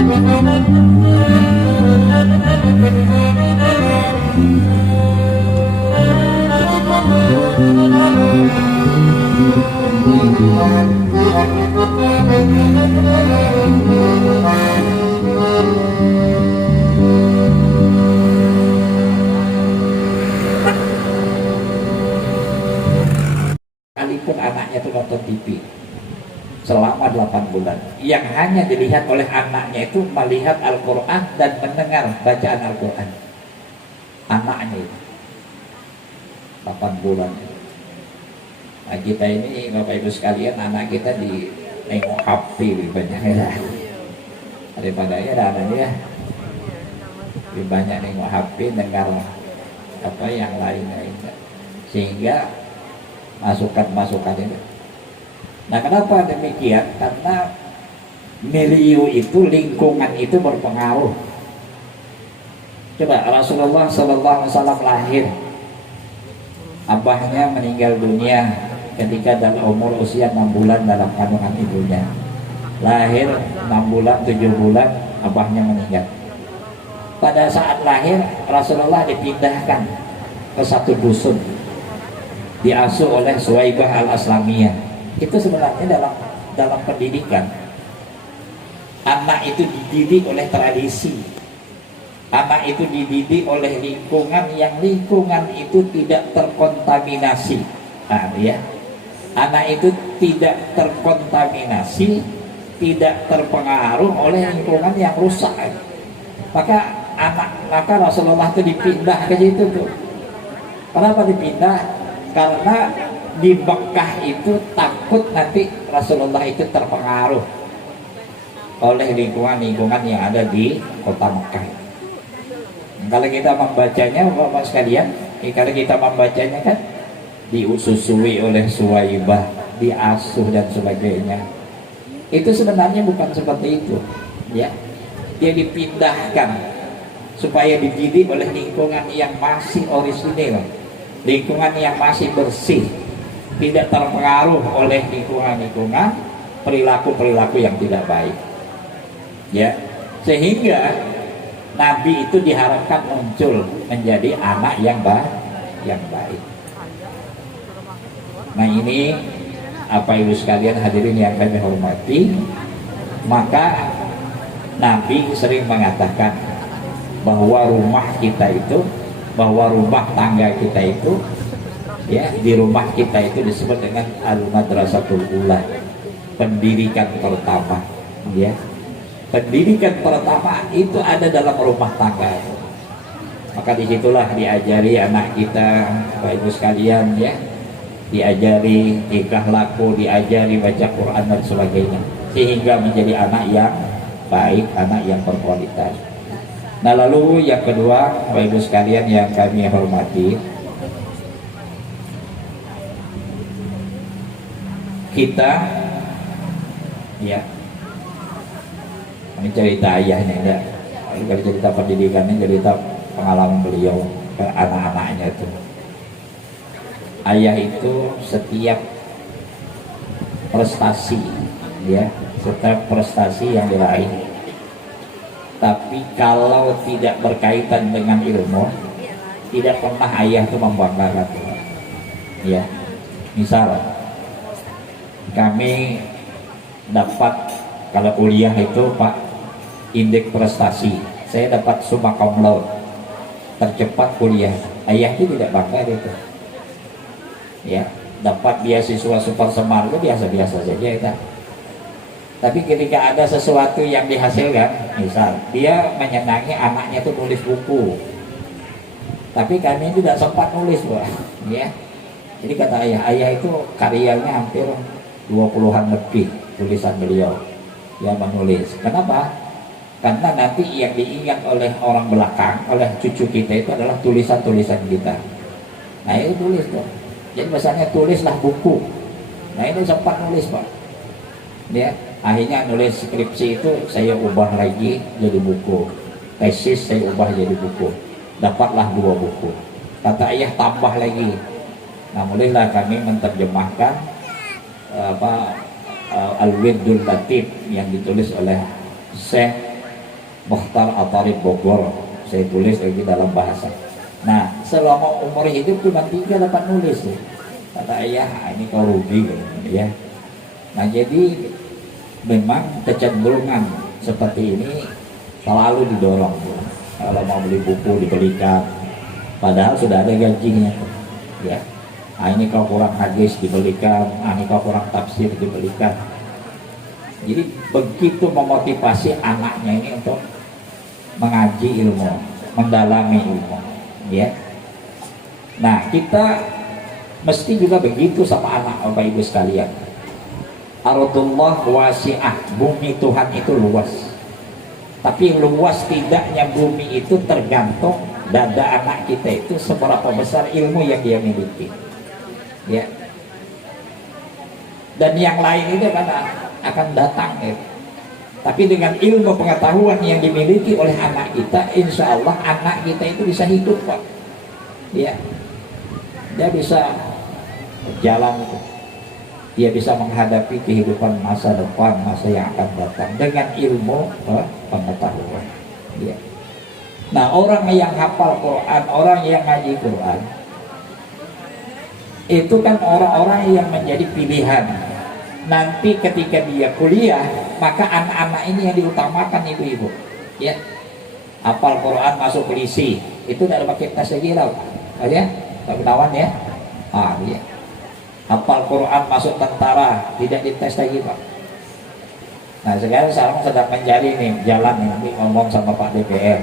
Sekalipun anaknya itu nonton TV selama 8 bulan, yang hanya dilihat oleh anaknya itu melihat Al-Quran dan mendengar bacaan Al-Quran. Anaknya itu 8 bulan. Nah, kita ini Bapak Ibu sekalian, anak kita di nengok HP lebih banyak ya, daripada ya anaknya lebih banyak nengok HP, dengar apa yang lain-lain, sehingga masukan-masukan itu. Nah, kenapa demikian? Karena milieu itu, lingkungan itu berpengaruh. Coba Rasulullah SAW lahir, abahnya meninggal dunia ketika dalam umur usia 6 bulan dalam kandungan ibunya. Lahir 6 bulan, 7 bulan, abahnya meninggal. Pada saat lahir, Rasulullah dipindahkan ke satu dusun, diasuh oleh Suwaibah al-Aslamiyah. Itu sebenarnya dalam pendidikan, anak itu dididik oleh tradisi, anak itu dididik oleh lingkungan yang lingkungan itu tidak terkontaminasi. Nah, ya, anak itu tidak terkontaminasi, tidak terpengaruh oleh lingkungan yang rusak. Maka Rasulullah itu dipindah ke situ tuh. Kenapa dipindah? Karena di Mekah itu takut nanti Rasulullah itu terpengaruh oleh lingkungan-lingkungan yang ada di kota Mekah. Kalau kita membacanya Bapak sekalian, kalau kita membacanya kan diususui oleh Suwaibah, diasuh dan sebagainya. Itu sebenarnya bukan seperti itu, ya. Dia dipindahkan supaya dididik oleh lingkungan yang masih orisinil, lingkungan yang masih bersih, tidak terpengaruh oleh lingkungan perilaku-perilaku yang tidak baik, ya. Sehingga Nabi itu diharapkan muncul menjadi anak yang baik. Nah, ini apa Ibu sekalian hadirin yang kami hormati, maka Nabi sering mengatakan bahwa rumah kita itu, bahwa rumah tangga kita itu, ya, di rumah kita itu disebut dengan al-madrasatul ula, pendidikan pertama, ya. Pendidikan pertama itu ada dalam rumah tangga. Maka disitulah diajari anak kita, Bapak Ibu sekalian, ya, diajari tingkah laku, diajari baca Quran dan sebagainya, sehingga menjadi anak yang baik, anak yang berkualitas. Nah, lalu yang kedua, Bapak Ibu sekalian yang kami hormati, kita, ya, ini cerita ayahnya, enggak, kalau cerita pendidikannya, cerita pengalaman beliau ke anak-anaknya itu. Ayah itu setiap prestasi, ya, setiap prestasi yang diraih, tapi kalau tidak berkaitan dengan ilmu, tidak pernah ayah itu membanggakan, ya. Misal kami dapat, kalau kuliah itu Pak, indeks prestasi, saya dapat summa cum laude, tercepat kuliah, ayah itu tidak bangga itu, ya. Dapat beasiswa super semar itu biasa-biasa saja kita. Tapi ketika ada sesuatu yang dihasilkan, misal dia menyenangi anaknya itu nulis buku, tapi kami tidak sempat nulis, Pak, ya. Jadi kata ayah itu karyanya hampir 20-an lebih tulisan beliau yang menulis. Kenapa? Karena nanti yang diingat oleh orang belakang, oleh cucu kita itu adalah tulisan-tulisan kita. Nah, itu tulis tuh. Jadi misalnya tulislah buku. Nah, ini sempat nulis, Pak, ya. Akhirnya nulis skripsi itu saya ubah lagi jadi buku, tesis saya ubah jadi buku, dapatlah 2 buku. Kata ayah tambah lagi. Nah, mulailah kami menerjemahkan Al-Wirdul Latif yang ditulis oleh Syekh Mukhtar Atharib Bogor, saya tulis lagi dalam bahasa. Nah, selama umur hidup cuma 3 dapat nulis ya. Kata ayah, ini kau rugi ya. Nah, jadi memang kecenderungan seperti ini selalu didorong ya. Kalau mau beli buku dibelikan, padahal sudah ada gajinya ya. Nah, ini kau kurang hadis dibelikan, ini kau kurang tafsir dibelikan. Jadi begitu memotivasi anaknya ini untuk mengaji ilmu, mendalami ilmu ya. Nah, kita mesti juga begitu sama anak Bapak Ibu sekalian. Ardullah wasi'ah, bumi Tuhan itu luas. Tapi luas tidaknya bumi itu tergantung dada anak kita itu seberapa besar ilmu yang dia miliki ya. Dan yang lain itu akan datang ya. Tapi dengan ilmu pengetahuan yang dimiliki oleh anak kita, insya Allah anak kita itu bisa hidup Pak ya. Dia bisa berjalan, dia bisa menghadapi kehidupan masa depan, masa yang akan datang dengan ilmu pengetahuan ya. Nah, orang yang hafal Quran, orang yang ngaji Quran itu kan orang-orang yang menjadi pilihan. Nanti ketika dia kuliah, maka anak-anak ini yang diutamakan ibu-ibu ya. Hafal Quran masuk polisi, itu tidak pakai tes lagi lah ya, Pak Gunawan ya. Iya. Hafal Quran masuk tentara, tidak dites lagi Pak. Nah, sekarang sedang mencari nih jalan nih, ngomong sama Pak DPR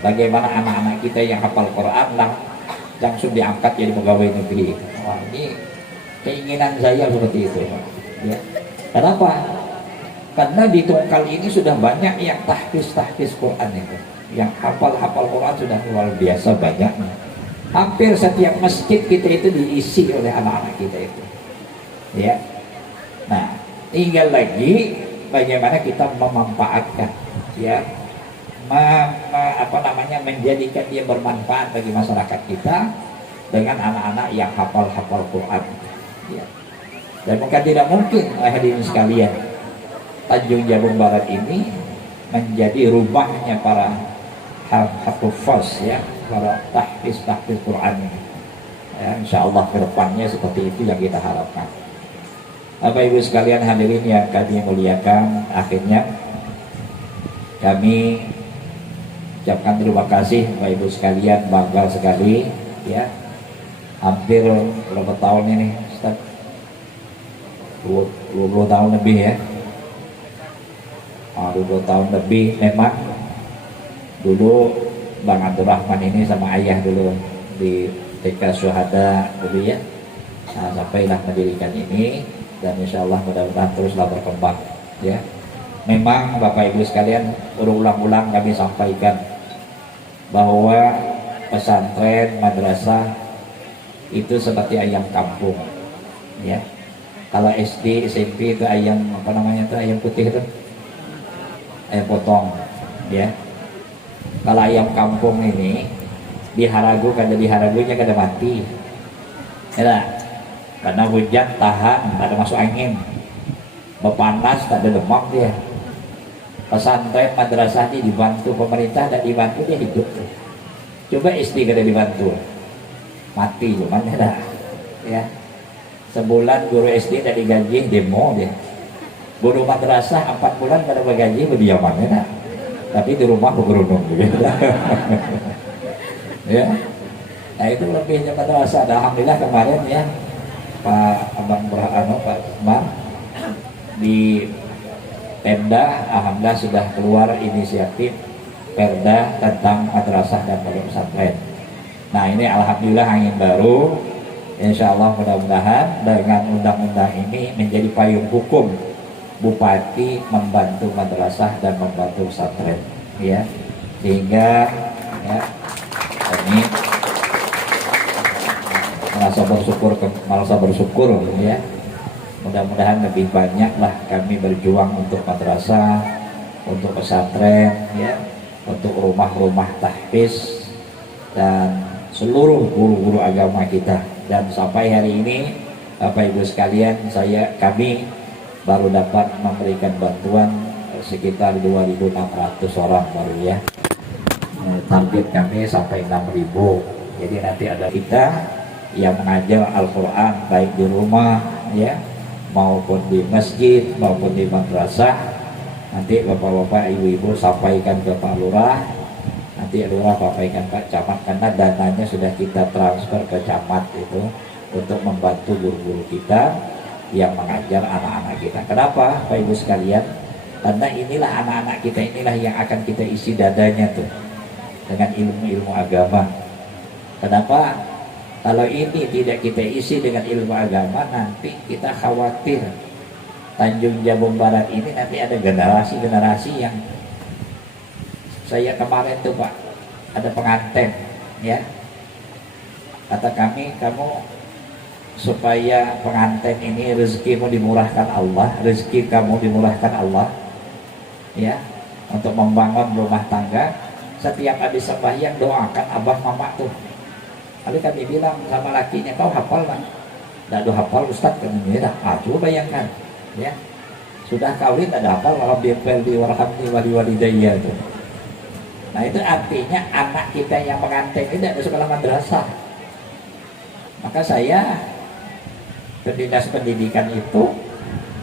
bagaimana anak-anak kita yang hafal Quran langsung diangkat jadi pegawai negeri. Wah, ini keinginan saya seperti itu ya. Kenapa? Karena di Tungkal ini sudah banyak yang tahfiz Quran itu, yang hafal Quran sudah luar biasa banyaknya. Hampir setiap masjid kita itu diisi oleh anak-anak kita itu ya. Nah, tinggal lagi bagaimana kita memanfaatkan ya, menjadikan dia bermanfaat bagi masyarakat kita dengan anak-anak yang hafal Quran ya. Dan bukan tidak mungkin hadirin sekalian, Tanjung Jabung Barat ini menjadi rumahnya para hafaz ya, para tahfiz Quran ya, insya Allah kedepannya seperti itu yang kita harapkan. Bapak Ibu sekalian hadirin yang kami muliakan, akhirnya kami ucapkan terima kasih Bapak Ibu sekalian, bangga sekali ya. Hampir berapa tahun ini Ustaz? 20 tahun lebih ya. 20 tahun lebih. Memang dulu Bang Abdurrahman ini sama ayah dulu di TK Syuhada dulu ya. Nah, sampailah mendirikan ini, dan insya Allah mudah-mudahan teruslah berkembang ya. Memang Bapak Ibu sekalian, berulang-ulang kami sampaikan bahwa pesantren madrasah itu seperti ayam kampung ya. Kalau SD SMP itu ayam ayam putih itu ayam potong ya. Kalau ayam kampung ini diharagu, kada diharagunya kada mati ya, karena hujan tahan, ada masuk angin, panas tak ada demam dia. Pesantren madrasah ini dibantu pemerintah dan dibantu dia hidup. Coba SD kada dibantu, mati cuman ya. Sebulan guru SD tidak digaji, demo dia. Guru madrasah 4 bulan kada bergaji, berdiaman ya. Tapi di rumah bergerunung gitu. Ya. Nah, itu lebihnya madrasah. Alhamdulillah kemarin ya Pak Abang Pak Umar di Pemda, alhamdulillah sudah keluar inisiatif Perda tentang madrasah dan pondok pesantren. Nah, ini alhamdulillah angin baru. Insya Allah mudah-mudahan dengan undang-undang ini menjadi payung hukum bupati membantu madrasah dan membantu pesantren ya, sehingga ya kami merasa bersyukur ya. Mudah-mudahan lebih banyaklah kami berjuang untuk madrasah, untuk pesantren ya, untuk rumah-rumah tahfiz dan seluruh guru-guru agama kita. Dan sampai hari ini Bapak Ibu sekalian, kami baru dapat memberikan bantuan sekitar 2.600 orang baru ya. Target kami sampai 6.000. Jadi nanti ada kita yang mengajar Al-Quran baik di rumah ya, maupun di masjid maupun di madrasah. Nanti bapak-bapak ibu-ibu sampaikan ke Pak Lurah, nanti Lurah sampaikan ke camat, karena dananya sudah kita transfer ke camat itu untuk membantu guru-guru kita yang mengajar anak-anak kita. Kenapa Pak Ibu sekalian? Karena inilah anak-anak kita, inilah yang akan kita isi dadanya tuh dengan ilmu-ilmu agama. Kenapa? Kalau ini tidak kita isi dengan ilmu agama, nanti kita khawatir Tanjung Jabung Barat ini nanti ada generasi-generasi yang, saya kemarin tuh Pak, ada pengantin ya, kata kami, kamu supaya pengantin ini rezekimu dimurahkan Allah, rezeki kamu dimurahkan Allah ya, untuk membangun rumah tangga, setiap habis sembahyang doakan abah mama tuh. Lalu kami bilang sama lakinya, kau hafal kan? Tidak ada hafal Ustaz, kami bilang, coba bayangkan ya, sudah kawin ada hafal Rabbil warhamni wali walidayya tuh. Nah itu artinya anak kita yang pengantin ini tidak ada sekolah madrasah. Maka saya dinas pendidikan itu,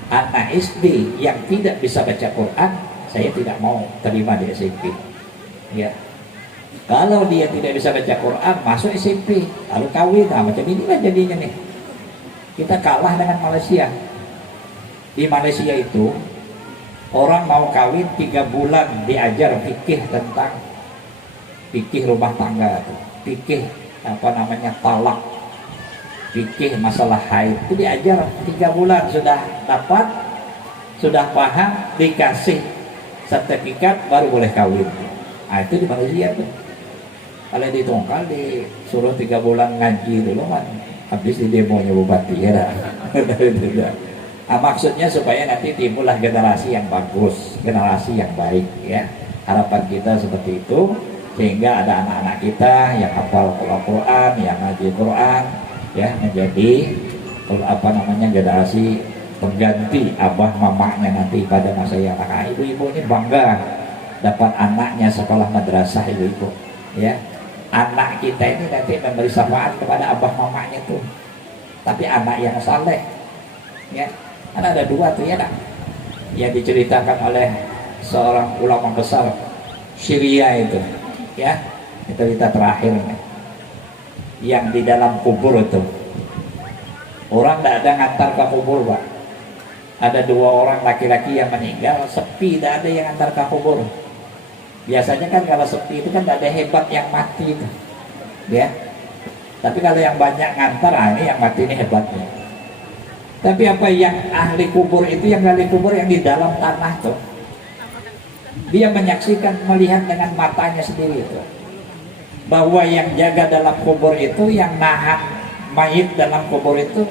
anak SD yang tidak bisa baca Quran saya tidak mau terima di SMP ya. Kalau dia tidak bisa baca Quran masuk SMP lalu kawin, nah macam inilah jadinya nih. Kita kalah dengan Malaysia. Di Malaysia itu orang mau kawin 3 bulan diajar fikih tentang fikih rumah tangga, fikih apa namanya talak, fikih masalah haid, itu diajar 3 bulan sudah dapat, sudah paham, dikasih sertifikat baru boleh kawin. Nah itu di Malaysia tuh. Kalau di Tongkal disuruh 3 bulan ngaji dulu kan, habis di demonya bupati ya. Nah, maksudnya supaya nanti timbullah generasi yang bagus, generasi yang baik ya. Harapan kita seperti itu, sehingga ada anak-anak kita yang hafal Al-Quran, yang ngaji Quran ya, menjadi apa namanya generasi pengganti abah mamanya nanti pada masa yang akan. Ibu-ibu ini bangga dapat anaknya sekolah madrasah ibu-ibu ya. Anak kita ini nanti memberi syafaat kepada abah mamanya tuh, tapi anak yang saleh ya. Kan ada 2 tuh ya, yang diceritakan oleh seorang ulama besar Syria itu ya, cerita terakhir nih, yang di dalam kubur itu orang tidak ada ngantar ke kubur Pak. Ada 2 orang laki-laki yang meninggal, sepi, tidak ada yang ngantar ke kubur. Biasanya kan kalau sepi itu kan tidak ada hebat yang mati itu ya, tapi kalau yang banyak ngantar, ini yang mati ini hebatnya. Tapi apa yang ahli kubur itu, yang ahli kubur yang di dalam tanah tuh, dia menyaksikan, melihat dengan matanya sendiri itu, bahwa yang jaga dalam kubur itu, yang nahan mayit dalam kubur itu,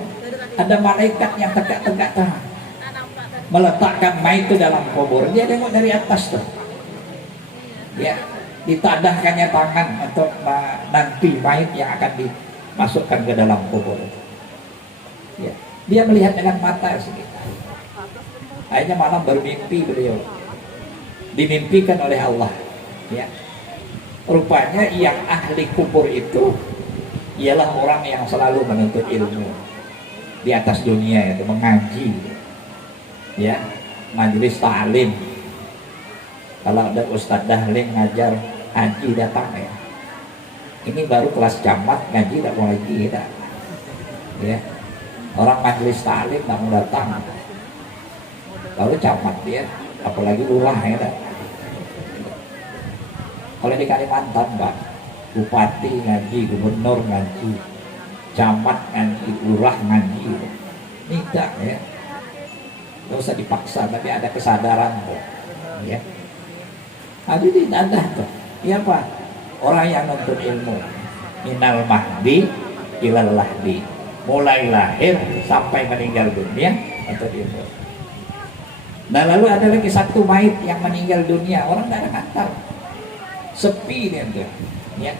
ada malaikat yang tegak-tegak tuh, meletakkan mayit itu dalam kubur. Dia tengok dari atas tuh ya, ditadahkannya tangan untuk nanti mayit yang akan dimasukkan ke dalam kubur itu ya. Dia melihat dengan mata sekitar. Akhirnya malam bermimpi beliau, dimimpikan oleh Allah ya. Rupanya yang ahli kubur itu ialah orang yang selalu menuntut ilmu di atas dunia, itu mengaji ya, majelis ta'lim. Kalau ada Ustadz Dahlim ngajar ngaji datang ya. Ini baru kelas camat ngaji tidak mau lagi ya. Orang majelis ta'lim tidak mau datang, baru camat dia, apalagi lurah ya. Kalau di Kalimantan Pak, bupati ngaji, gubernur ngaji, camat ngaji, lurah ngaji, tidak ya. Tidak usah dipaksa, tapi ada kesadaran kok ya. Ada di dadah tuh ya Pak, orang yang nuntut ilmu minal mahdi ilal lahdi, mulai lahir sampai meninggal dunia nuntut ilmu. Nah lalu ada lagi 1 mayit yang meninggal dunia, orang tidak ada ngantar, sepi dia tuh ya.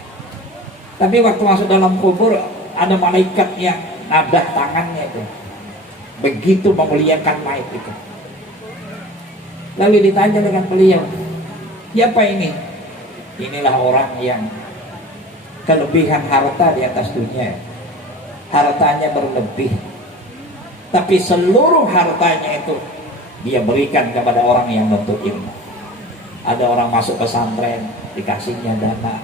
Tapi waktu masuk dalam kubur ada malaikat yang nadah tangannya itu, begitu memuliakan mayit itu. Lalu ditanya dengan beliau, siapa ini? Inilah orang yang kelebihan harta di atas dunia. Hartanya berlebih, tapi seluruh hartanya itu dia berikan kepada orang yang menuntut ilmu. Ada orang masuk pesantren, dikasihnya dana.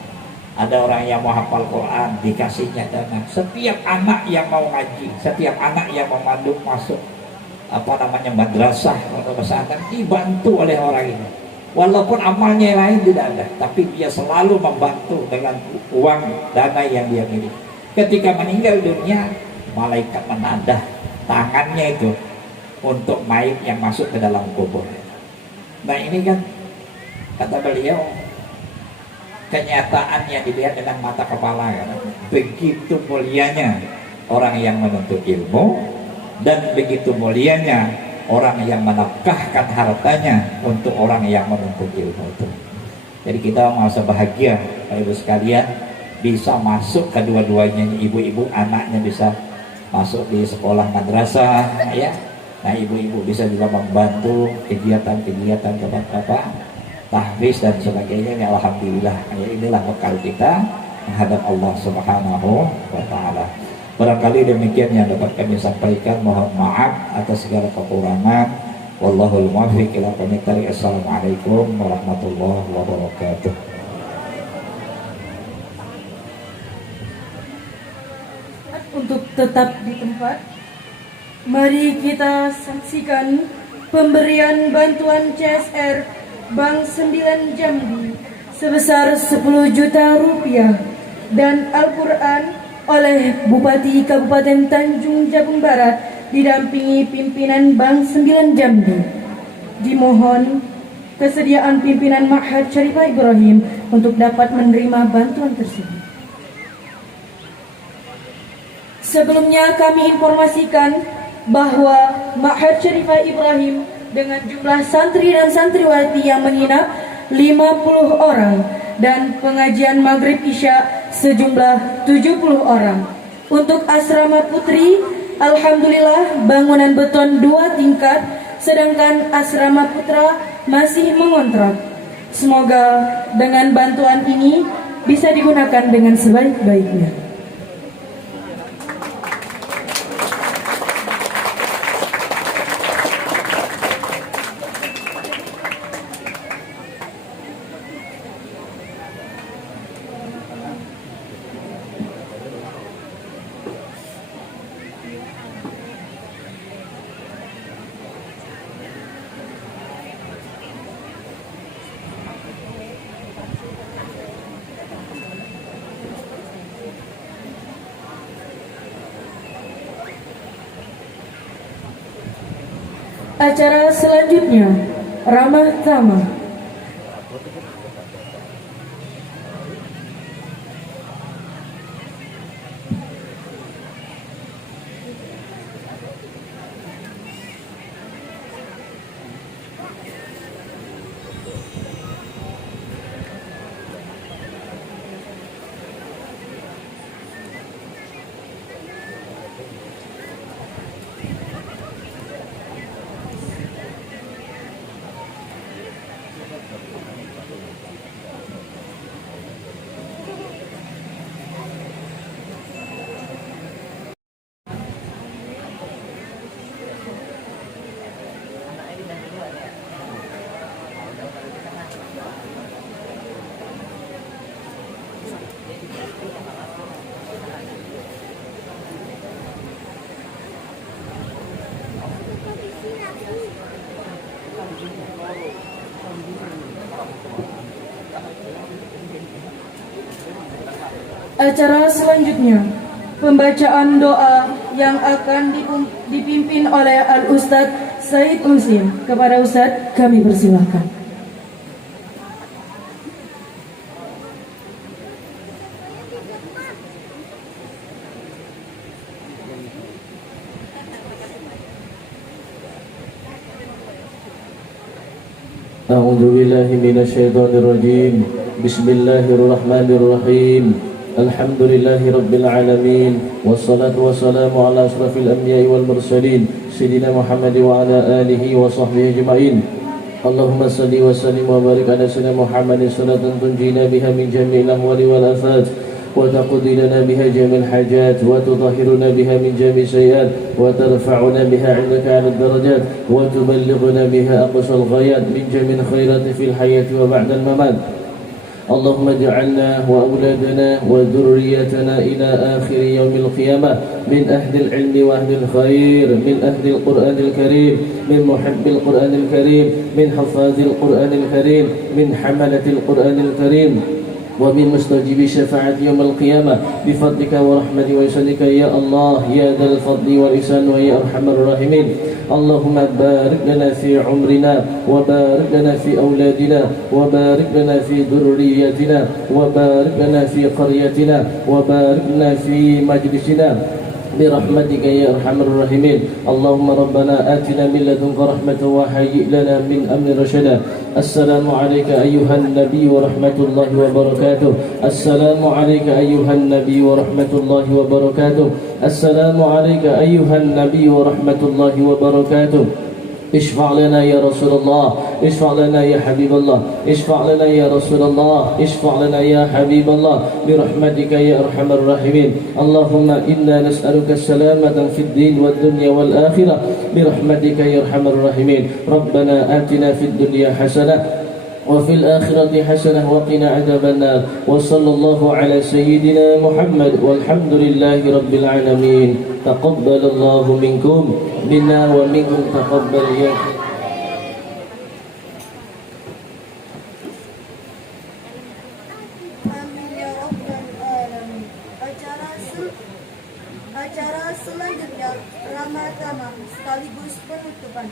Ada orang yang mau hafal Quran, dikasihnya dana. Setiap anak yang mau ngaji, setiap anak yang mau masuk madrasah atau pesantren, dibantu oleh orang ini. Walaupun amalnya lain tidak ada, tapi dia selalu membantu dengan uang dana yang dia miliki. Ketika meninggal dunia, malaikat menadah tangannya itu untuk mayit yang masuk ke dalam kubur. Nah ini kan kata beliau, kenyataan yang dilihat dengan mata kepala kan? Begitu mulianya orang yang menuntut ilmu, dan begitu mulianya orang yang menafkahkan hartanya untuk orang yang menuntut ilmu itu. Jadi kita merasa bahagia Bapak Ibu sekalian bisa masuk kedua-duanya, ibu-ibu anaknya bisa masuk di sekolah madrasah ya. Nah ibu-ibu bisa juga membantu kegiatan-kegiatan bapak-bapak tahfiz dan sebagainya. Ya, alhamdulillah ya, inilah bekal kita menghadap Allah Subhanahu wa taala. Barangkali demikian yang dapat kami sampaikan. Mohon maaf atas segala kekurangan. Wallahul muwaffiq ila aqwamit thoriq. Assalamualaikum warahmatullahi wabarakatuh. Untuk tetap di tempat, mari kita saksikan pemberian bantuan CSR Bank 9 Jambi sebesar 10 juta rupiah dan Al-Quran oleh Bupati Kabupaten Tanjung Jabung Barat didampingi pimpinan Bank 9 Jambi. Dimohon kesediaan pimpinan Ma'had Syarifah Ibrahim untuk dapat menerima bantuan tersebut. Sebelumnya kami informasikan bahwa Ma'had Syarifah Ibrahim dengan jumlah santri dan santriwati yang menginap 50 orang dan pengajian Maghrib Isya sejumlah 70 orang. Untuk asrama putri, alhamdulillah bangunan beton 2 tingkat, sedangkan asrama putra masih mengontrak. Semoga dengan bantuan ini bisa digunakan dengan sebaik-baiknya. Acara selanjutnya, ramah tamah. Acara selanjutnya, pembacaan doa yang akan dipimpin oleh Al-Ustadz Said Husin. Kepada Ustadz kami persilahkan. A'udzu billahi minasyaitonir rajim. Bismillahirrahmanirrahim. Alhamdulillahi rabbil alamin. Wassalatu wassalamu ala asrafil anbiya'i wal mursalin Sayyidina Muhammad wa ala alihi wa sahbihi ajma'in. اللهم صل وسلم وبارك على سيدنا محمد صلاة تنجينا بها من جميع الأهوال والآفات وتقضي لنا بها جميع الحاجات وتطهرنا بها من جميع السيئات وترفعنا بها عندك على الدرجات وتبلغنا بها أقصى الغايات من جميع الخيرات في الحياة وبعد الممات. اللهم اجعلنا وأولادنا وذريتنا إلى آخر يوم القيامة من أهل العلم وأهل الخير، من أهل القرآن الكريم، من محب القرآن الكريم، من حفاظ القرآن الكريم، من حملة القرآن الكريم، ومن مستجيب الشفاعة يوم القيامة بفضلك ورحمتك وإحسانك يا الله يا ذا الفضل والإحسان ويا أرحم الراحمين. اللهم بارك لنا في عمرنا وبارك لنا في أولادنا وبارك لنا في ذريتنا وبارك لنا في قريتنا وبارك لنا في مجلسنا برحمتك يا أرحم الراحمين. اللهم ربنا آتنا من لدنك رحمة وهيئ لنا من أمر رشدا. السلام عليك أيها النبي ورحمة الله وبركاته. السلام عليك أيها النبي ورحمة الله وبركاته. السلام عليك أيها النبي ورحمة الله وبركاته. اشفع لنا يا رسول الله، اشفع لنا يا حبيب الله، اشفع لنا يا رسول الله، اشفع لنا يا حبيب الله برحمتك يا أرحم الراحمين. اللهم إنا نسألك السلامة في الدين والدنيا والآخرة برحمتك يا أرحم الراحمين. ربنا آتنا في الدنيا حسنة وفي الآخرة حسنة وقنا عذاب النار. وصلى الله على سيدنا محمد والحمد لله رب العالمين. تقبل الله منكم منا ومنكم تقبل يا Amin ya Rabbal Alamin. Acara selanjutnya ramah tamah sekaligus penutupan.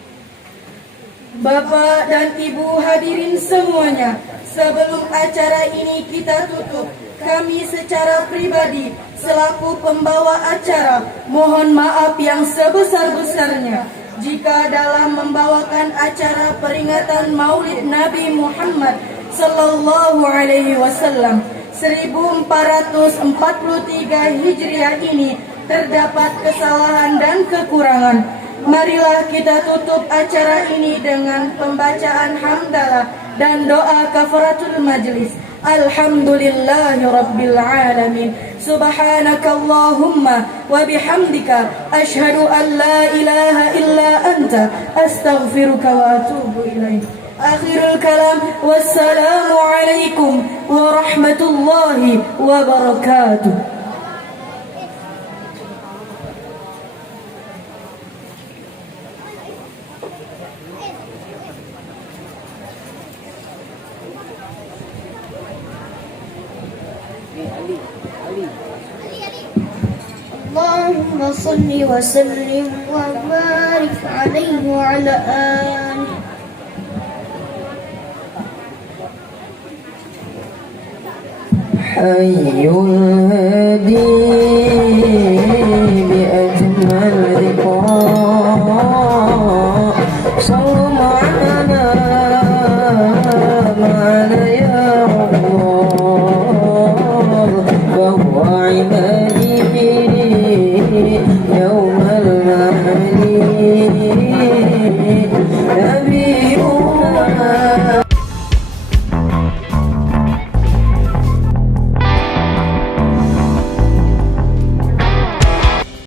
Bapak dan Ibu hadirin semuanya, sebelum acara ini kita tutup, kami secara pribadi selaku pembawa acara mohon maaf yang sebesar-besarnya jika dalam membawakan acara peringatan Maulid Nabi Muhammad sallallahu alaihi wasallam 1443 Hijriah ini terdapat kesalahan dan kekurangan. Marilah kita tutup acara ini dengan pembacaan hamdalah dan doa kafaratul majlis. Alhamdulillahi Rabbil Alamin. Subhanakallahumma wa bihamdika ashhadu an la ilaha illa anta astaghfiruka wa atubu ilaik. Akhirul kalam, wassalamu alaikum warahmatullahi wabarakatuh. اللهم صل وسلم وبارك عليه وعلى آله. حي الهادي